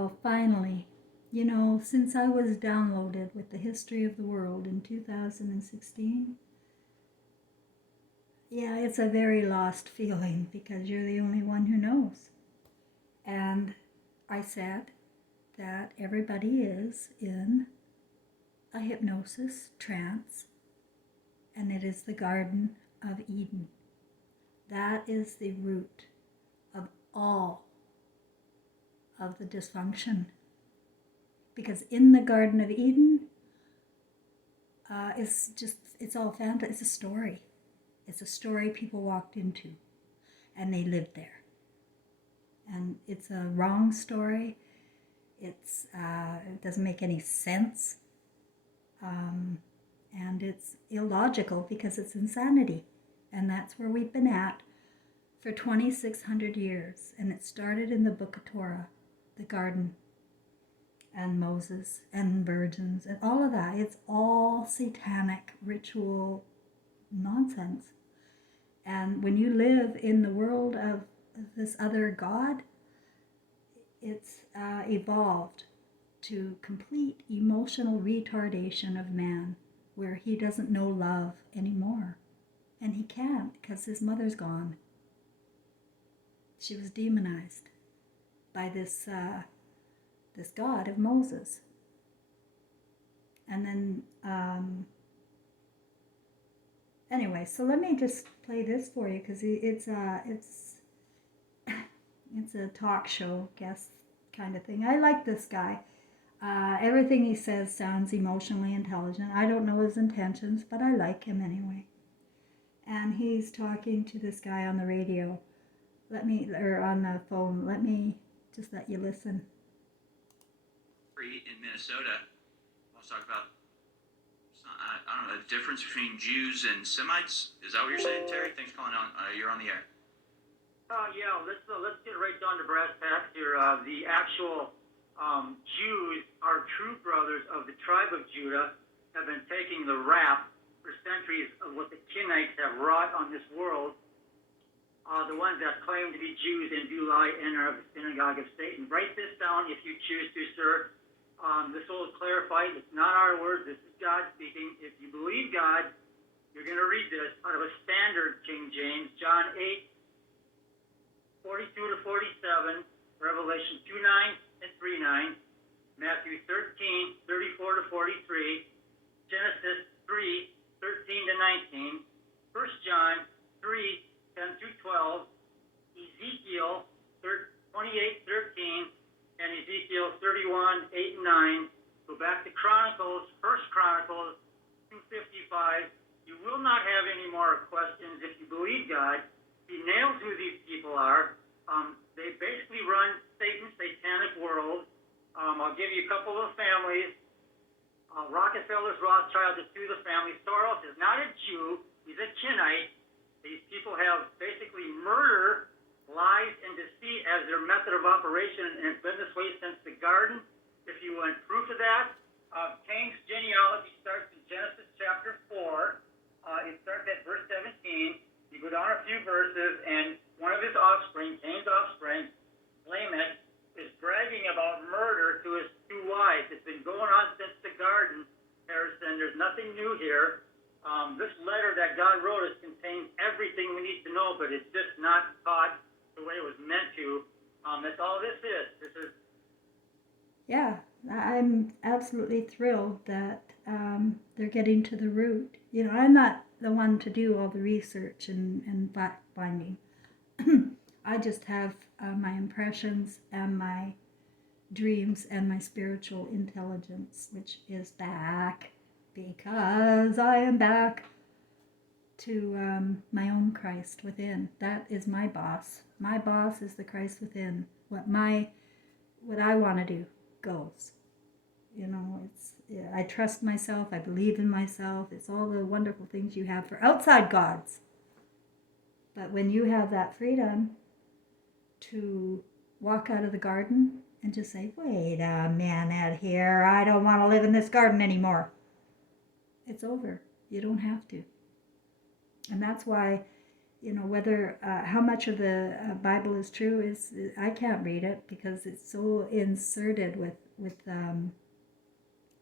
Well, finally, since I was downloaded with the history of the world in 2016, yeah, it's a very lost feeling because you're the only one who knows. And I said that everybody is in a hypnosis trance, and it is the Garden of Eden. That is the root of all of the dysfunction. Because in the Garden of Eden, it's all fantasy. It's a story. It's a story people walked into, and they lived there. And it's a wrong story. It doesn't make any sense. And it's illogical because it's insanity. And that's where we've been at for 2,600 years. And it started in the Book of Torah, the garden, and Moses, and virgins, and all of that. It's all satanic ritual nonsense. And when you live in the world of this other God, it's evolved to complete emotional retardation of man, where he doesn't know love anymore. And he can't because his mother's gone. She was demonized by this God of Moses. And then, anyway, so let me just play this for you because it's a talk show guest kind of thing. I like this guy. Everything he says sounds emotionally intelligent. I don't know his intentions, but I like him anyway. And he's talking to this guy on the radio. Or on the phone. Let me just let you listen. In Minnesota, let's talk about, I don't know, the difference between Jews and Semites. Is that what you're saying, Terry? Thanks for calling on. You're on the air. Yeah, let's get right down to brass tacks here. The actual Jews, our true brothers of the tribe of Judah, have been taking the rap for centuries of what the Kenites have wrought on this world. The ones that claim to be Jews and do lie and are of the synagogue of Satan. Write this down if you choose to, sir. This will clarify. It's not our words. This is God speaking. If you believe God, you're going to read this out of a standard King James, John 8, 42 to 47, Revelation 2:9 and 3:9, Matthew 13, 34 to 43, Genesis 3, 13 to 19, 1 John 3, 10 through 12, Ezekiel 28, 13, and Ezekiel 31, 8 and 9. Go back to Chronicles, 1 Chronicles 2:55. You will not have any more questions if you believe God. He nails who these people are. They basically run Satan's satanic world. I'll give you a couple of families. Rockefeller's Rothschild is through the family. Soros is not a Jew. He's a Kenite. These people have basically murder, lies, and deceit as their method of operation, and it's been this way since the garden. If you want proof of that, Cain's genealogy starts in Genesis chapter 4. It starts at verse 17. You go down a few verses, and one of his offspring, Cain's offspring, Lamech, is bragging about murder to his two wives. It's been going on since the garden, Harrison. There's nothing new here. This letter that God wrote us contains everything we need to know, but it's just not taught the way it was meant to. That's all this is. Yeah, I'm absolutely thrilled that they're getting to the root. I'm not the one to do all the research and fact finding. I just have my impressions and my dreams and my spiritual intelligence, which is back because I am back to my own Christ within. That is my boss. My boss is the Christ within. What I want to do goes. I trust myself. I believe in myself. It's all the wonderful things you have for outside gods. But when you have that freedom to walk out of the garden and just say, wait a minute here, I don't want to live in this garden anymore. It's over. You don't have to. And that's why whether how much of the Bible is true is I can't read it because it's so inserted with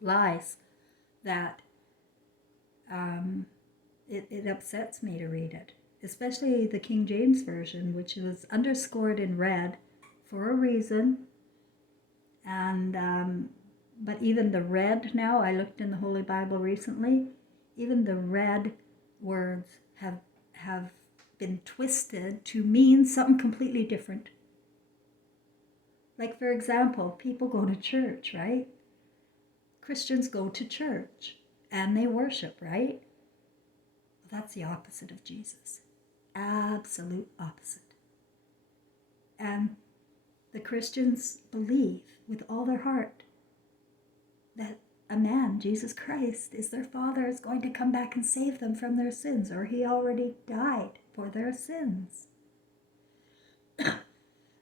lies that it upsets me to read it, especially the King James Version, which was underscored in red for a reason. And but even the red now, I looked in the Holy Bible recently, even the red words have been twisted to mean something completely different. Like, for example, people go to church, right? Christians go to church and they worship, right? Well, that's the opposite of Jesus. Absolute opposite. And the Christians believe with all their heart that a man, Jesus Christ, is their Father, is going to come back and save them from their sins, or he already died for their sins.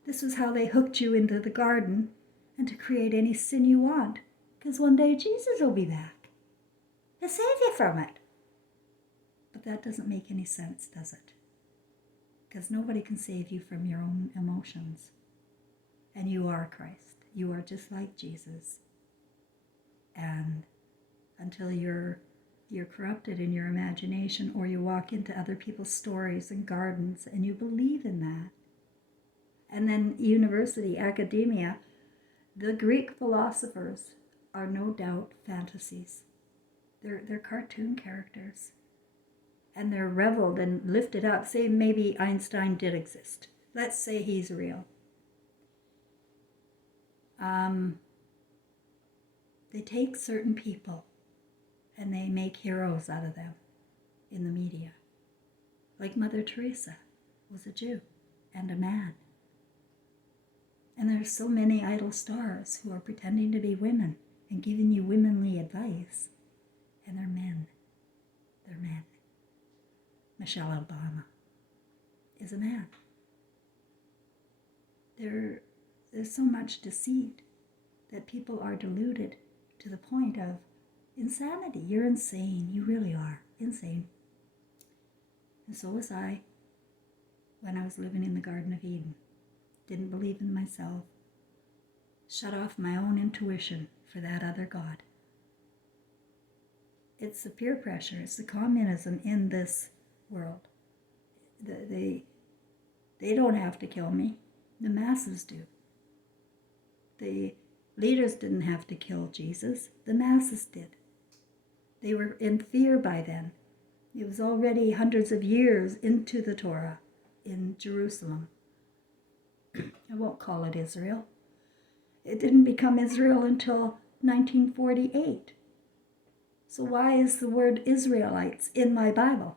This is how they hooked you into the garden and to create any sin you want, because one day Jesus will be back to save you from it. But that doesn't make any sense, does it? Because nobody can save you from your own emotions. And you are Christ. You are just like Jesus. And until you're corrupted in your imagination, or you walk into other people's stories and gardens and you believe in that. And then university, academia, the Greek philosophers are no doubt fantasies. They're cartoon characters. And they're reveled and lifted up. Say maybe Einstein did exist. Let's say he's real. They take certain people and they make heroes out of them in the media. Like Mother Teresa was a Jew and a man. And there's so many idol stars who are pretending to be women and giving you womanly advice. And they're men. They're men. Michelle Obama is a man. There's so much deceit that people are deluded to the point of insanity. You're insane. You really are insane. And so was I when I was living in the Garden of Eden. Didn't believe in myself. Shut off my own intuition for that other God. It's the peer pressure. It's the communism in this world. They don't have to kill me. The masses do. The leaders didn't have to kill Jesus. The masses did. They were in fear by then. It was already hundreds of years into the Torah in Jerusalem. I won't call it Israel. It didn't become Israel until 1948. So why is the word Israelites in my Bible?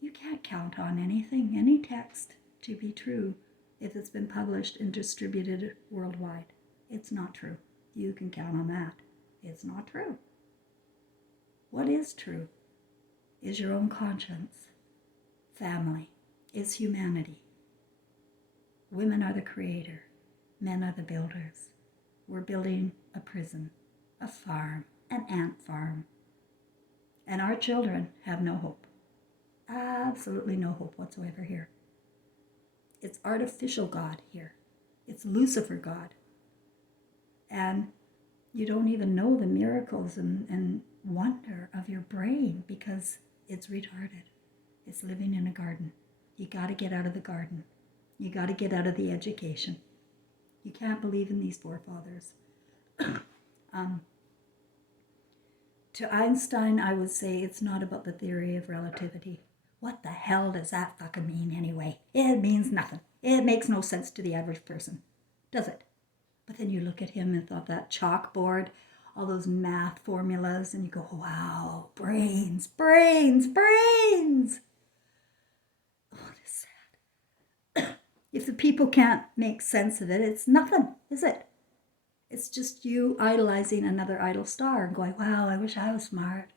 You can't count on anything, any text, to be true if it's been published and distributed worldwide. It's not true. You can count on that. It's not true. What is true is your own conscience. Family is humanity. Women are the creator. Men are the builders. We're building a prison, a farm, an ant farm. And our children have no hope. Absolutely no hope whatsoever here. It's artificial God here. It's Lucifer God. And you don't even know the miracles and wonder of your brain because it's retarded. It's living in a garden. You got to get out of the garden. You got to get out of the education. You can't believe in these forefathers. To Einstein, I would say it's not about the theory of relativity. What the hell does that fucking mean anyway? It means nothing. It makes no sense to the average person, does it? But then you look at him and thought that chalkboard, all those math formulas, and you go, wow, brains, brains, brains. Oh, it's sad. If the people can't make sense of it, it's nothing, is it? It's just you idolizing another idol star and going, wow, I wish I was smart.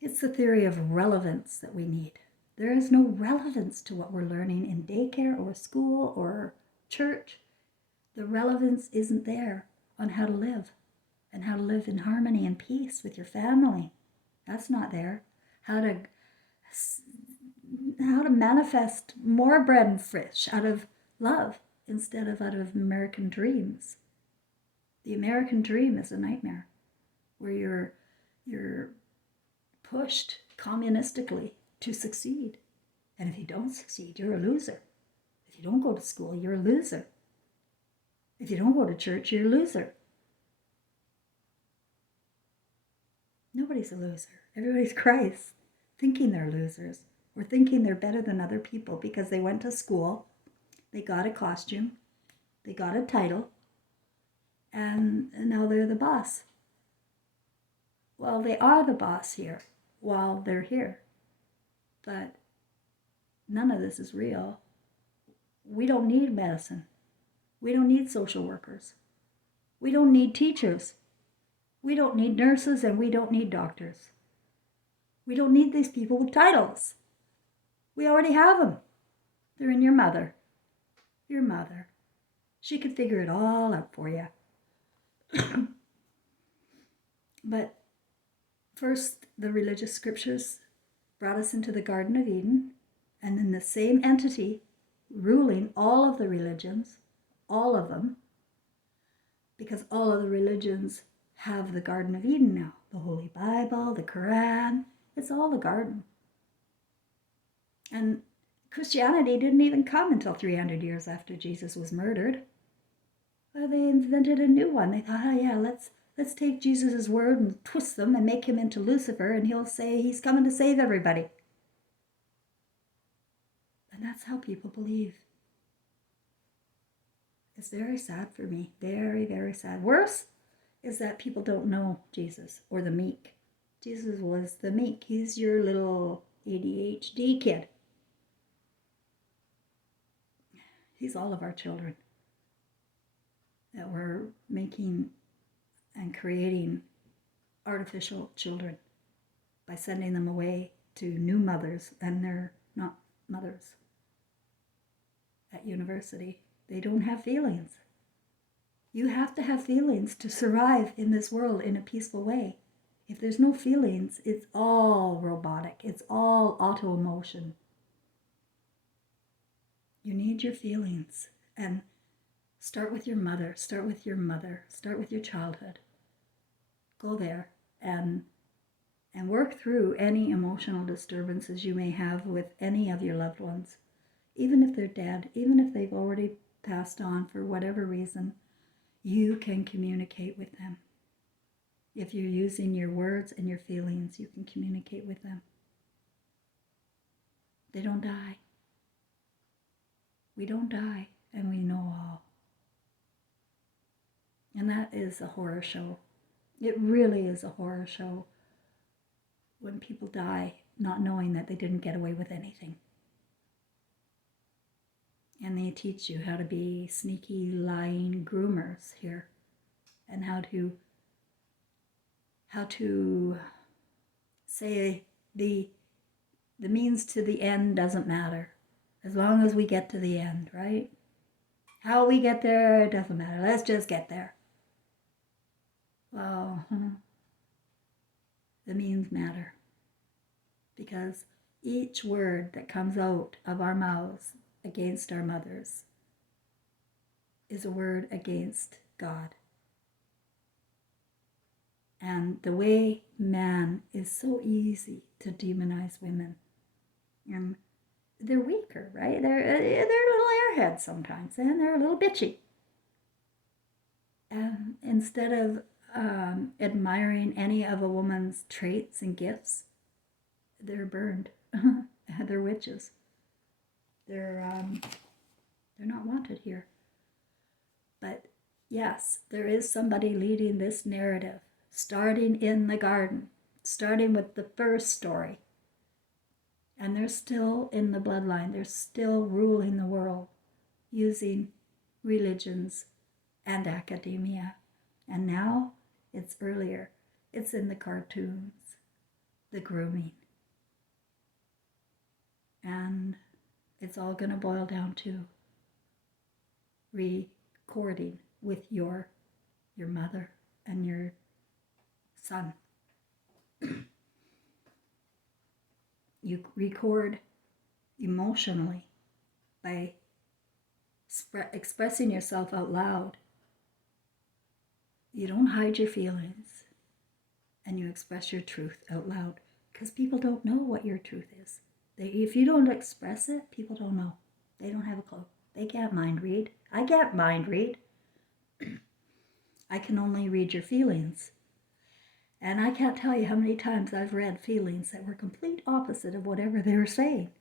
It's the theory of relevance that we need. There is no relevance to what we're learning in daycare or school or church. The relevance isn't there on how to live and how to live in harmony and peace with your family. That's not there. How how to manifest more bread and fish out of love instead of out of American dreams. The American dream is a nightmare where you're pushed communistically to succeed. And if you don't succeed, you're a loser. If you don't go to school, you're a loser. If you don't go to church, you're a loser. Nobody's a loser. Everybody's Christ, thinking they're losers or thinking they're better than other people because they went to school, they got a costume, they got a title, and now they're the boss. Well, they are the boss here while they're here. But none of this is real. We don't need medicine. We don't need social workers. We don't need teachers. We don't need nurses, and we don't need doctors. We don't need these people with titles. We already have them. They're in your mother. Your mother. She could figure it all out for you. But first, the religious scriptures brought us into the Garden of Eden, and then the same entity ruling all of the religions, all of them, because all of the religions have the Garden of Eden now. The Holy Bible, the Quran, it's all the garden. And Christianity didn't even come until 300 years after Jesus was murdered. Well, they invented a new one. They thought, oh yeah, let's take Jesus' word and twist them and make him into Lucifer, and he'll say he's coming to save everybody. And that's how people believe. It's very sad for me. Very, very sad. Worse is that people don't know Jesus or the meek. Jesus was the meek. He's your little ADHD kid. He's all of our children that we're making and creating artificial children by sending them away to new mothers, and they're not mothers at university. They don't have feelings. You have to have feelings to survive in this world in a peaceful way. If there's no feelings, it's all robotic. It's all auto emotion. You need your feelings. And start with your mother. Start with your mother. Start with your childhood. Go there and work through any emotional disturbances you may have with any of your loved ones. Even if they're dead, even if they've already passed on for whatever reason, you can communicate with them. If you're using your words and your feelings, you can communicate with them. They don't die. We don't die, and we know all. And that is a horror show. It really is a horror show when people die not knowing that they didn't get away with anything. And they teach you how to be sneaky, lying groomers here, and how to say the means to the end doesn't matter, as long as we get to the end, right? How we get there, it doesn't matter. Let's just get there. Well, the means matter, because each word that comes out of our mouths against our mothers is a word against God. And the way man is so easy to demonize women, and they're weaker, right? They're little airheads sometimes, and they're a little bitchy. And instead of admiring any of a woman's traits and gifts, they're burned. They're witches. They're not wanted here. But yes, there is somebody leading this narrative, starting in the garden, starting with the first story. And they're still in the bloodline. They're still ruling the world using religions and academia. And now it's earlier. It's in the cartoons, the grooming. And it's all going to boil down to recording with your mother and your son. You record emotionally by expressing yourself out loud. You don't hide your feelings, and you express your truth out loud, because people don't know what your truth is. If you don't express it, people don't know. They don't have a clue. They can't mind read. I can't mind read. I can only read your feelings. And I can't tell you how many times I've read feelings that were complete opposite of whatever they were saying.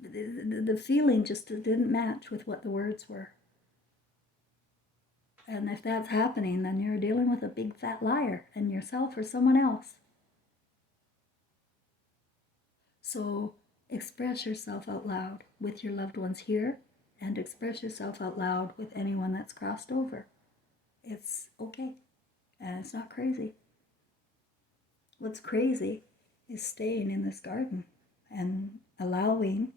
The feeling just didn't match with what the words were. And if that's happening, then you're dealing with a big fat liar, and yourself or someone else. So express yourself out loud with your loved ones here, and express yourself out loud with anyone that's crossed over. It's okay, and it's not crazy. What's crazy is staying in this garden and allowing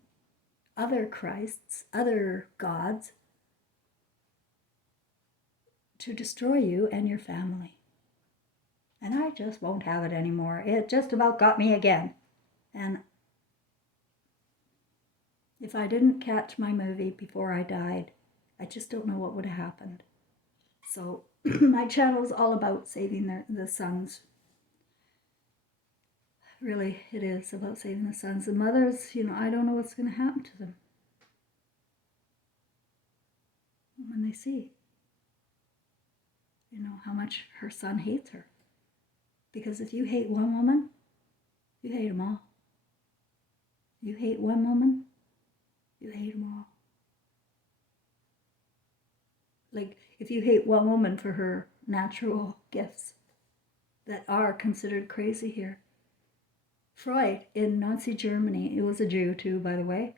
other Christs, other gods, to destroy you and your family. And I just won't have it anymore. It just about got me again. And if I didn't catch my movie before I died, I just don't know what would have happened. So my channel is all about saving the sons. Really, it is about saving the sons. The mothers, I don't know what's going to happen to them when they see, how much her son hates her. Because if you hate one woman, you hate them all. You hate one woman, you hate them all. Like, if you hate one woman for her natural gifts that are considered crazy here. Freud, in Nazi Germany, he was a Jew too, by the way.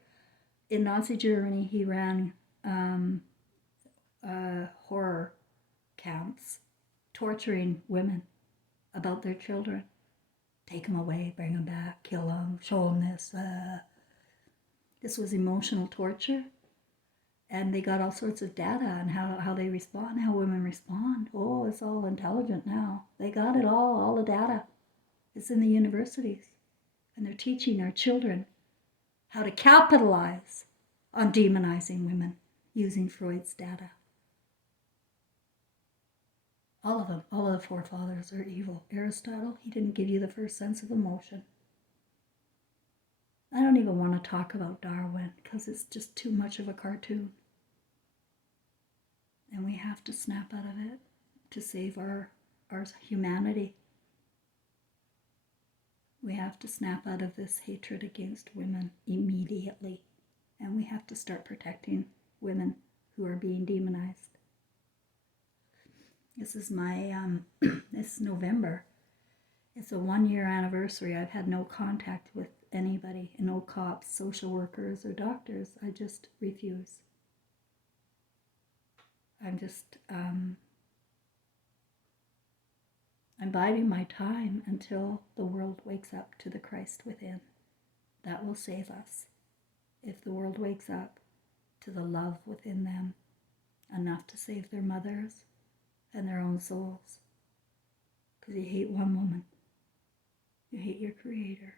In Nazi Germany, he ran horror camps, torturing women about their children. Take them away, bring them back, kill them, show them this. This was emotional torture. And they got all sorts of data on how they respond, how women respond. Oh, it's all intelligent now. They got it all the data. It's in the universities. And they're teaching our children how to capitalize on demonizing women using Freud's data. All of them, all of the forefathers are evil. Aristotle, he didn't give you the first sense of emotion. I don't even want to talk about Darwin because it's just too much of a cartoon. And we have to snap out of it to save our humanity. We have to snap out of this hatred against women immediately. And we have to start protecting women who are being demonized. This is my, it's November. It's a 1-year anniversary. I've had no contact with anybody, no cops, social workers, or doctors. I just refuse. I'm just, I'm biding my time until the world wakes up to the Christ within. That will save us. If the world wakes up to the love within them, enough to save their mothers and their own souls. Because you hate one woman. You hate your Creator.